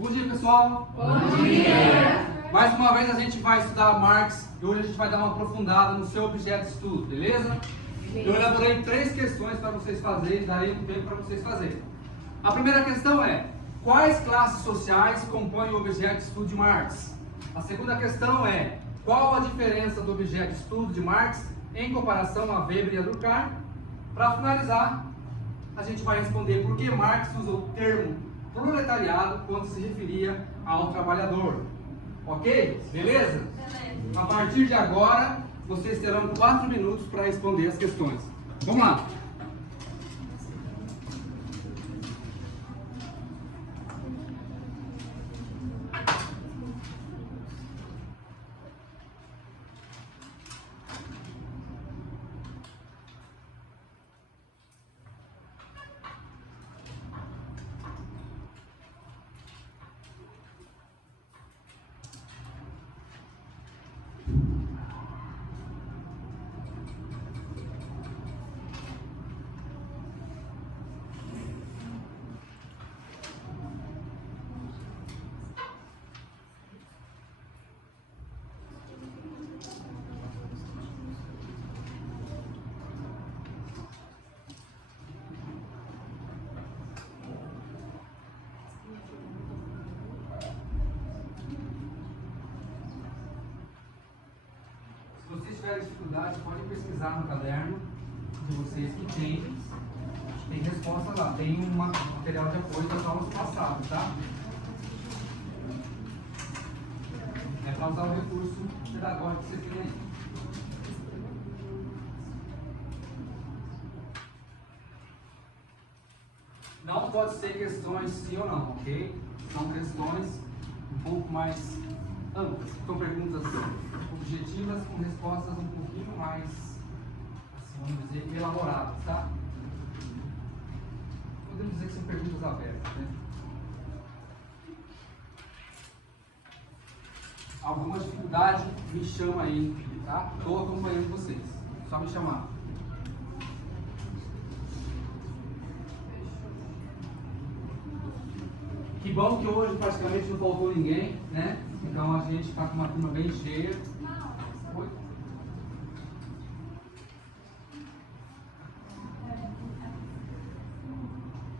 Bom dia, pessoal! Bom dia! Mais uma vez a gente vai estudar Marx e hoje a gente vai dar uma aprofundada no seu objeto de estudo, beleza? Eu elaborei 3 questões para vocês fazerem, darei um tempo para vocês fazerem. A primeira questão é: quais classes sociais compõem o objeto de estudo de Marx? A segunda questão é: qual a diferença do objeto de estudo de Marx em comparação a Weber e a Durkheim? Para finalizar, a gente vai responder por que Marx usou o termo proletariado quando se referia ao trabalhador. Ok? Beleza? A partir de agora, vocês terão 4 minutos para responder as questões. Vamos lá! Se vocês tiverem dificuldade, podem pesquisar no caderno de vocês que tem resposta lá, tem um material de apoio das aulas passadas, tá? É para usar o recurso pedagógico que você tem aí. Não pode ser questões sim ou não, ok? São questões um pouco mais amplas. São perguntas objetivas com respostas um pouquinho mais, assim, vamos dizer, elaboradas, tá? Podemos dizer que são perguntas abertas, né? Alguma dificuldade, me chama aí, tá? Estou acompanhando vocês. Só me chamar. Que bom que hoje praticamente não faltou ninguém, né? Então a gente está com uma turma bem cheia. Oi?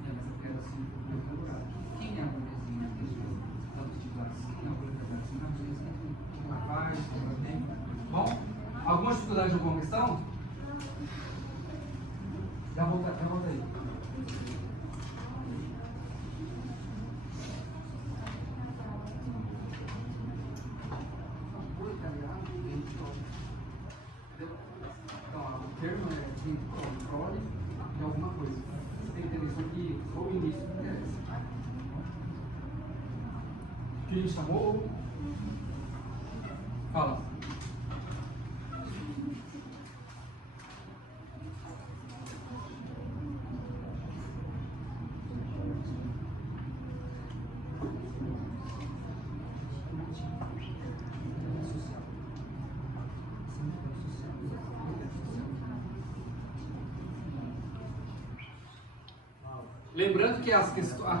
Mas eu quero assim, eu vou lugar. Quem é a mulherzinha? Tanto de classe? Quem é a mulherzinha? Quem rapaz? Bom, alguma dificuldade de alguma questão? Já volta aí. Então, o termo é de controle de alguma coisa. Você tem que entender que ou o início interessa. Quem me chamou? Fala. Lembrando que a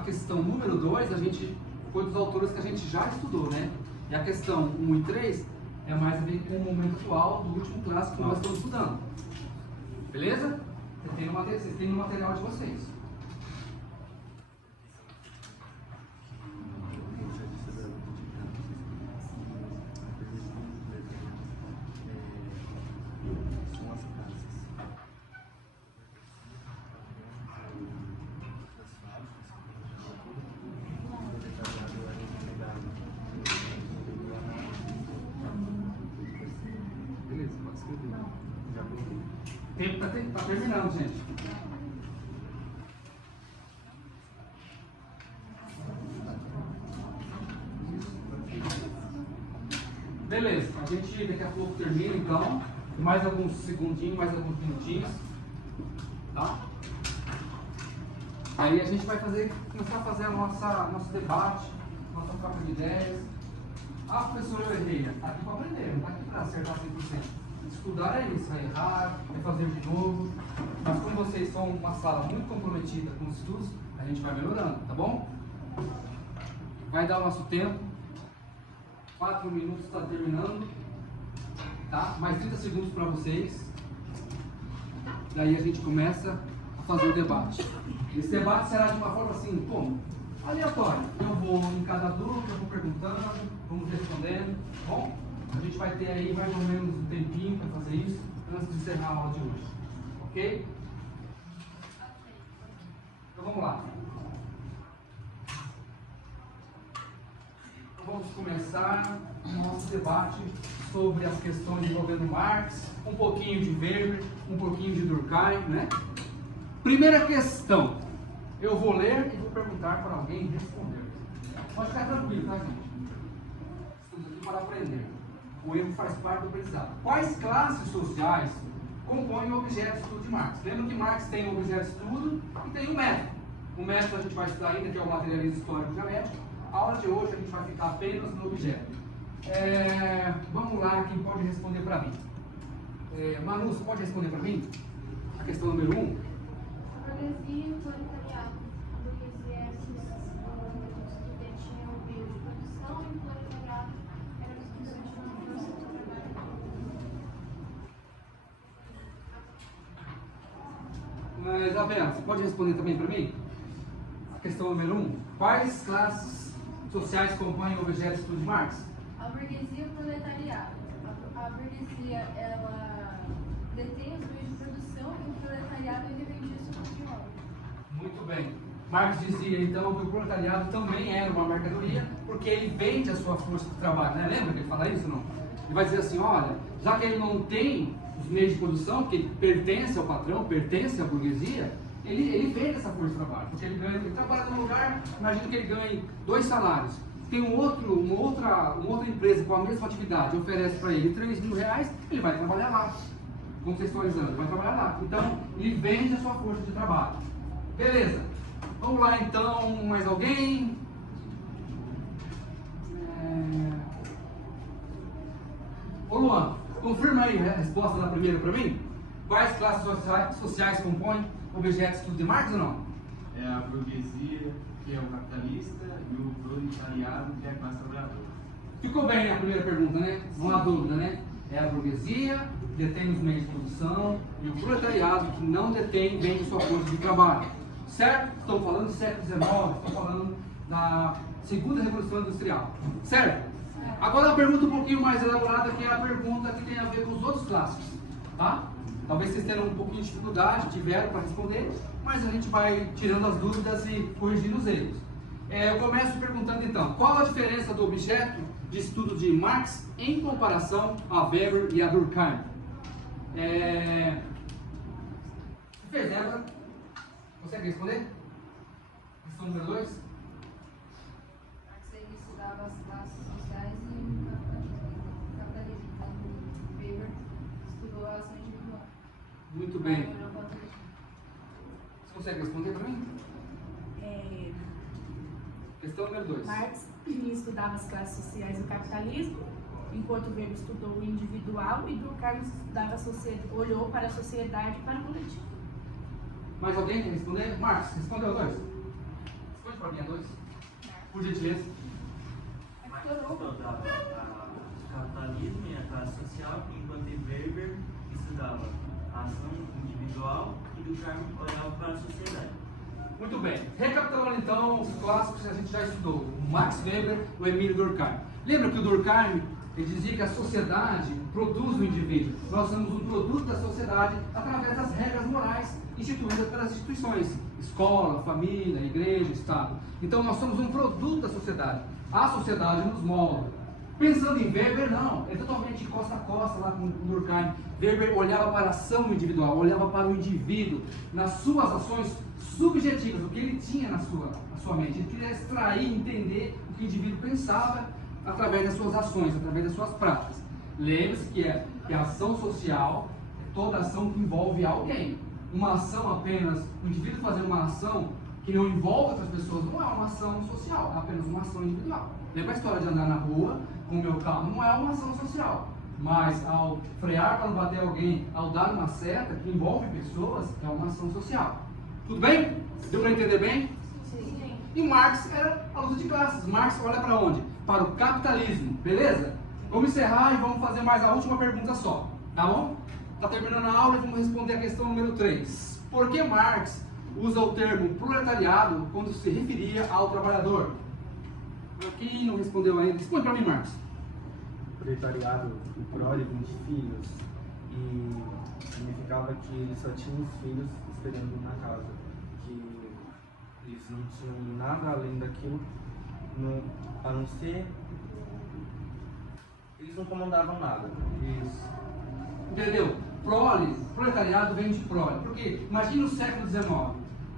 questão número 2, a gente foi dos autores que a gente já estudou, né? E a questão 1 e 3 é mais a ver com o momento atual do último clássico que nós estamos estudando. Beleza? Vocês têm no material de vocês. O tempo está terminando, gente. Beleza, a gente daqui a pouco termina então. Mais alguns segundinhos, mais alguns minutinhos. Tá? Aí a gente vai começar a fazer nosso debate, nossa troca de ideias. Ah, professor, eu errei. Está aqui para aprender, não está aqui para acertar 100%. Estudar é isso, é errar, é fazer de novo. Mas como vocês são uma sala muito comprometida com os estudos, a gente vai melhorando, tá bom? vai dar o nosso tempo. 4 minutos está terminando. Tá? Mais 30 segundos para vocês. Daí a gente começa a fazer o debate. Esse debate será de uma forma assim, como? Aleatória. Eu vou em cada dúvida, eu vou perguntando, vamos respondendo. Bom, a gente vai ter aí mais ou menos um tempinho para fazer isso antes de encerrar a aula de hoje. Ok? Então vamos lá. Então vamos começar o nosso debate sobre as questões envolvendo Marx, um pouquinho de Weber, um pouquinho de Durkheim, né? Primeira questão. Eu vou ler e vou perguntar para alguém responder. Pode ficar tranquilo, tá, gente? Estamos aqui para aprender. O erro faz parte do aprendizado. Quais classes sociais compõem o objeto de estudo de Marx? Lembra que Marx tem um objeto de estudo e tem um método. O método a gente vai estudar ainda, que é o materialismo histórico dialético. A aula de hoje a gente vai ficar apenas no objeto. Vamos lá, quem pode responder para mim? Manu, você pode responder para mim? A questão número 1. A burguesia e o proletariado. A burguesia era os que detinham o meio de produção e o proletariado era os que detinham a força do trabalho. Isabela, você pode responder também para mim? A questão número 1. Quais classes sociais compõem o objeto de estudo de Marx? A burguesia e o proletariado. A burguesia, ela detém os meios de produção e o proletariado ele vendia isso de obra. Muito bem. Marx dizia então que o proletariado também era uma mercadoria, porque ele vende a sua força de trabalho, né? Lembra que ele fala isso ou não? Ele vai dizer assim, olha, já que ele não tem os meios de produção, que ele pertence ao patrão, pertence à burguesia, ele vende essa força de trabalho, porque ele trabalha num lugar, imagina que ele ganhe 2 salários. Tem uma outra empresa com a mesma atividade, oferece para ele R$3.000, ele vai trabalhar lá. Contextualizando, ele vai trabalhar lá. Então, ele vende a sua força de trabalho. Beleza. Vamos lá então, mais alguém? Ô Luan, confirma aí a resposta da primeira para mim? Quais classes sociais compõem o objeto de estudo de Marx ou não? É a burguesia, que é o capitalista, e o proletariado, que é a classe trabalhadora. Ficou bem a primeira pergunta, né? Não há dúvida, né? É a burguesia, que detém os meios de produção, e o proletariado, que não detém, vende sua força de trabalho. Certo? Estão falando do século XIX, estão falando da segunda revolução industrial. Certo? Agora a pergunta um pouquinho mais elaborada, que é a pergunta que tem a ver com os outros clássicos. Tá? Talvez vocês tenham um pouquinho de dificuldade, tiveram para responder, mas a gente vai tirando as dúvidas e corrigindo os erros. Eu começo perguntando então, qual a diferença do objeto de estudo de Marx em comparação a Weber e a Durkheim? Você fez, Débora? Consegue responder? Questão número 2? Marx ele estudava as classes sociais e o capitalismo. Então, Weber estudou a ação individual. Muito bem. Você consegue responder para mim? Questão número 2. Marx estudava as classes sociais e o capitalismo, enquanto Weber estudou o individual e Durkheim estudava olhou para a sociedade e para o coletivo. Mais alguém quer responder? Marcos, respondeu 2. Responde para mim a 2. Por gentileza. Marx estudava o capitalismo e a classe social, enquanto Weber estudava a ação individual e Durkheim olhava para a sociedade. Muito bem. Recapitulando então os clássicos que a gente já estudou. O Max Weber, o Emílio Durkheim. Lembra que o Durkheim ele dizia que a sociedade produz o indivíduo. Nós somos um produto da sociedade através das regras morais instituídas pelas instituições. Escola, família, igreja, Estado. Então nós somos um produto da sociedade. A sociedade nos molda. Pensando em Weber, não. É totalmente costa a costa lá com o Durkheim. Weber olhava para a ação individual, olhava para o indivíduo, nas suas ações subjetivas, o que ele tinha na sua mente. Ele queria extrair, entender o que o indivíduo pensava através das suas ações, através das suas práticas. Lembre-se que a ação social é toda ação que envolve alguém. Uma ação apenas, o indivíduo fazer uma ação que não envolve outras pessoas, não é uma ação social, é apenas uma ação individual. Lembra a história de andar na rua com o meu carro? Não é uma ação social. Mas ao frear para não bater alguém, ao dar uma seta que envolve pessoas, é uma ação social. Tudo bem? Deu para entender bem? Sim. E Marx era a luta de classes. Marx olha para onde? Para o capitalismo, beleza? Vamos encerrar e vamos fazer mais a última pergunta só, tá bom? Está terminando a aula e vamos responder a questão número 3. Por que Marx usa o termo proletariado quando se referia ao trabalhador? Aqui não respondeu ainda. Responde para mim, Marx. Proletariado, o prole vem de filhos, e significava que eles só tinham os filhos esperando na casa, que eles não tinham nada além daquilo, a não ser, eles não comandavam nada. Entendeu? Proletariado vem de prole. Porque imagina no século XIX,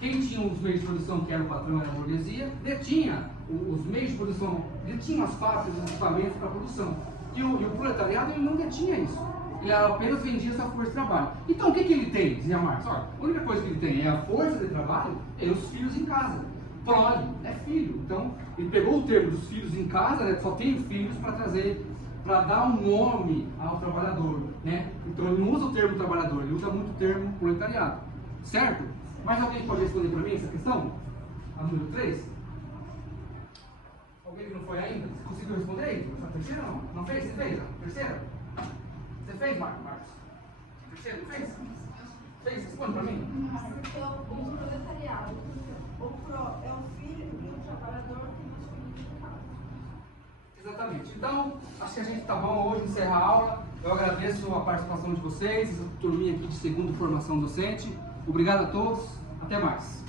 quem tinha os meios de produção, que era o patrão, era a burguesia, detinha os meios de produção, detinha as fábricas, os equipamentos para a produção. E o proletariado ele não detinha isso. Ele apenas vendia essa força de trabalho. Então o que ele tem, dizia Marx? Olha, a única coisa que ele tem é a força de trabalho e os filhos em casa. Prole é filho. Então ele pegou o termo dos filhos em casa, né, só tem filhos para trazer, para dar um nome ao trabalhador, né? Então ele não usa o termo trabalhador, ele usa muito o termo proletariado, certo? Mas alguém pode responder para mim essa questão? A número 3? Alguém que não foi ainda? Você conseguiu responder aí? A terceira não? Não fez? Você fez? A terceira? Você fez, Marcos? A terceira não fez? Fez? Responde para mim. Porque o proletariado, o pro é o filho e o trabalhador tem os filhos de casa. Exatamente. Então, acho que a gente está bom hoje, encerrar a aula. Eu agradeço a participação de vocês, essa turminha aqui de segunda formação docente. Obrigado a todos. Até mais.